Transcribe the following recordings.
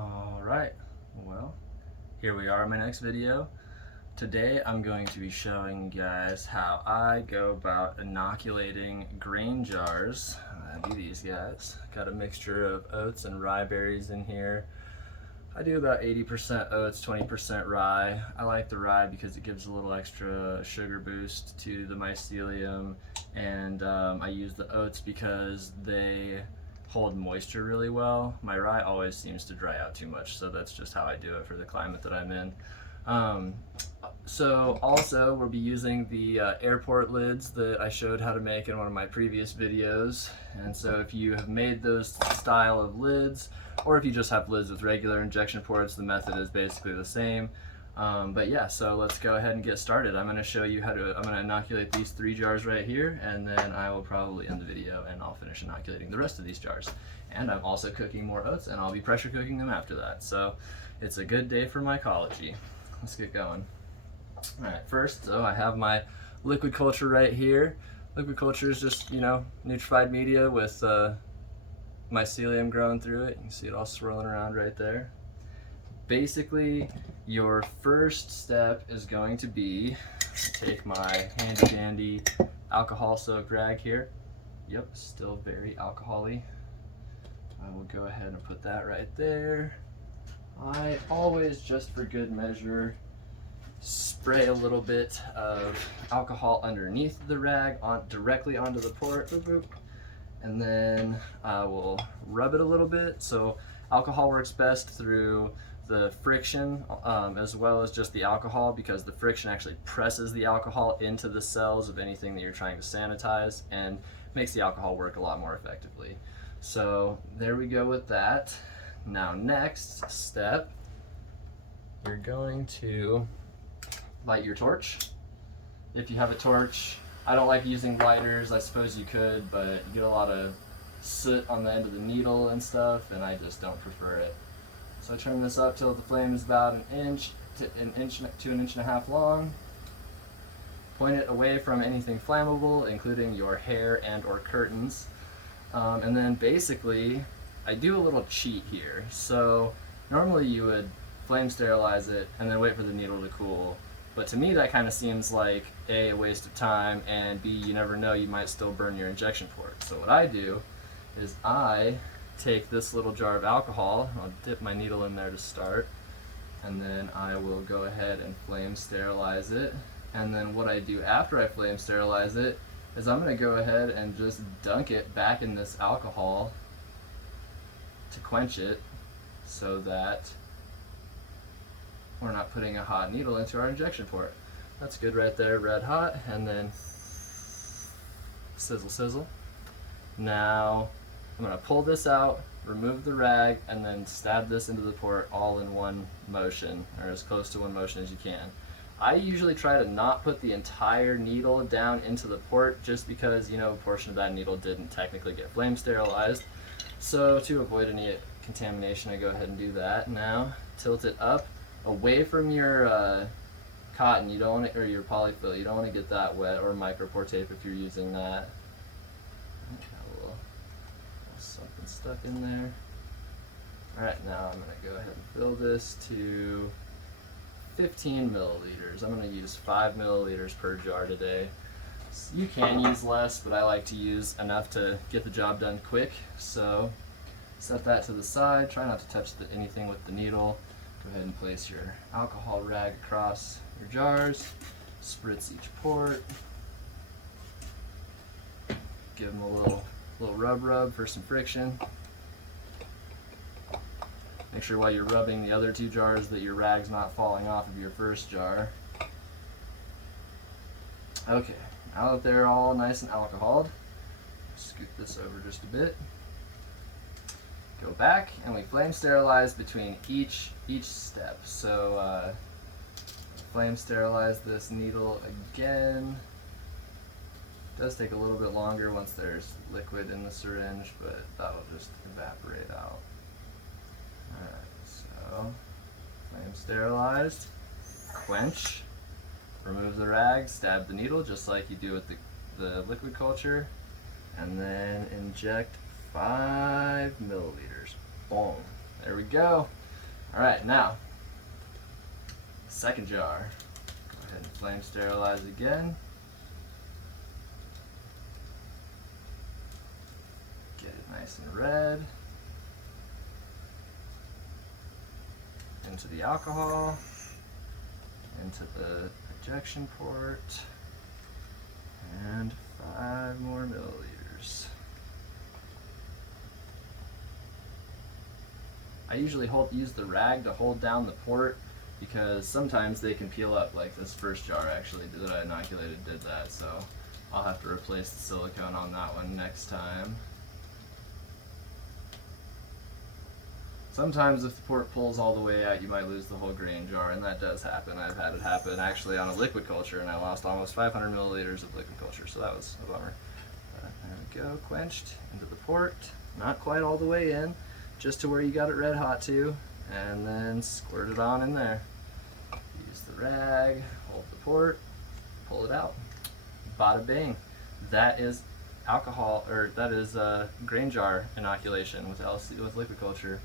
Alright, well, here we are in my next video. Today I'm going to be showing you guys how I go about inoculating grain jars. I do these guys. Got a mixture of oats and rye berries in here. I do about 80% oats, 20% rye. I like the rye because it gives a little extra sugar boost to the mycelium, and I use the oats because they hold moisture really well. My rye always seems to dry out too much, so that's just how I do it for the climate that I'm in. So also we'll be using the airport lids that I showed how to make in one of my previous videos. And so if you have made those style of lids, or if you just have lids with regular injection ports, the method is basically the same. But yeah, so let's go ahead and get started. I'm going to show you I'm going to inoculate these 3 jars right here, and then I will probably end the video and I'll finish inoculating the rest of these jars. And I'm also cooking more oats, and I'll be pressure cooking them after that. So it's a good day for mycology. Let's get going. Alright, first, so I have my liquid culture right here. Liquid culture is just, nutrified media with mycelium growing through it. You can see it all swirling around right there. Basically, your first step is going to be, take my handy dandy alcohol soaked rag here. Yep, still very alcohol-y. I will go ahead and put that right there. I always, just for good measure, spray a little bit of alcohol underneath the rag directly onto the port, boop, boop. And then I will rub it a little bit. So alcohol works best through the friction as well as just the alcohol, because the friction actually presses the alcohol into the cells of anything that you're trying to sanitize and makes the alcohol work a lot more effectively. So there we go with that. Now next step, you're going to light your torch. If you have a torch, I don't like using lighters. I suppose you could, but you get a lot of soot on the end of the needle and stuff, and I just don't prefer it. So I turn this up till the flame is about an inch to an inch and a half long. Point it away from anything flammable, including your hair and or curtains. And then basically, I do a little cheat here. So normally you would flame sterilize it and then wait for the needle to cool. But to me that kind of seems like A, a waste of time, and B, you never know, you might still burn your injection port. So what I do is I take this little jar of alcohol, I'll dip my needle in there to start, and then I will go ahead and flame sterilize it. And then what I do after I flame sterilize it is I'm going to go ahead and just dunk it back in this alcohol to quench it, so that we're not putting a hot needle into our injection port. That's good right there, red hot, and then sizzle sizzle. Now I'm going to pull this out, remove the rag, and then stab this into the port all in one motion, or as close to one motion as you can. I usually try to not put the entire needle down into the port, just because, a portion of that needle didn't technically get flame sterilized. So to avoid any contamination, I go ahead and do that. Now tilt it up away from your cotton. You don't want it, or your polyfill. You don't want to get that wet, or micropore tape if you're using that. Got a little something stuck in there. Alright, now I'm going to go ahead and fill this to 15 milliliters. I'm going to use 5 milliliters per jar today. You can use less, but I like to use enough to get the job done quick. So set that to the side. Try not to touch anything with the needle. Go ahead and place your alcohol rag across your jars. Spritz each port. Give them a little rub for some friction. Make sure while you're rubbing the other 2 jars that your rag's not falling off of your first jar. Okay, now that they're all nice and alcoholed, scoot this over just a bit. Go back, and we flame sterilize between each step. So flame sterilize this needle again. It does take a little bit longer once there's liquid in the syringe, but that'll just evaporate out. Alright, so flame sterilized, quench, remove the rag, stab the needle just like you do with the liquid culture, and then inject 5 milliliters. Boom. There we go. All right, now, second jar. Go ahead and flame sterilize again. Get it nice and red. Into the alcohol, into the ejection port, and 5 more milliliters. I usually use the rag to hold down the port because sometimes they can peel up, like this first jar actually that I inoculated did that, so I'll have to replace the silicone on that one next time. Sometimes if the port pulls all the way out, you might lose the whole grain jar, and that does happen. I've had it happen actually on a liquid culture, and I lost almost 500 milliliters of liquid culture, so that was a bummer. There we go, quenched into the port, not quite all the way in, just to where you got it red hot to, and then squirt it on in there. Use the rag, hold the port, pull it out. Bada bing. That is alcohol, or that is grain jar inoculation with liquid culture.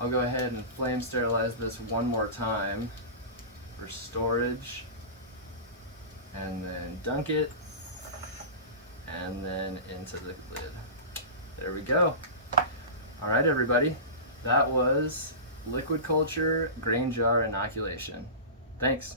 I'll go ahead and flame sterilize this one more time for storage, and then dunk it, and then into the lid. There we go. All right, everybody, that was liquid culture grain jar inoculation. Thanks.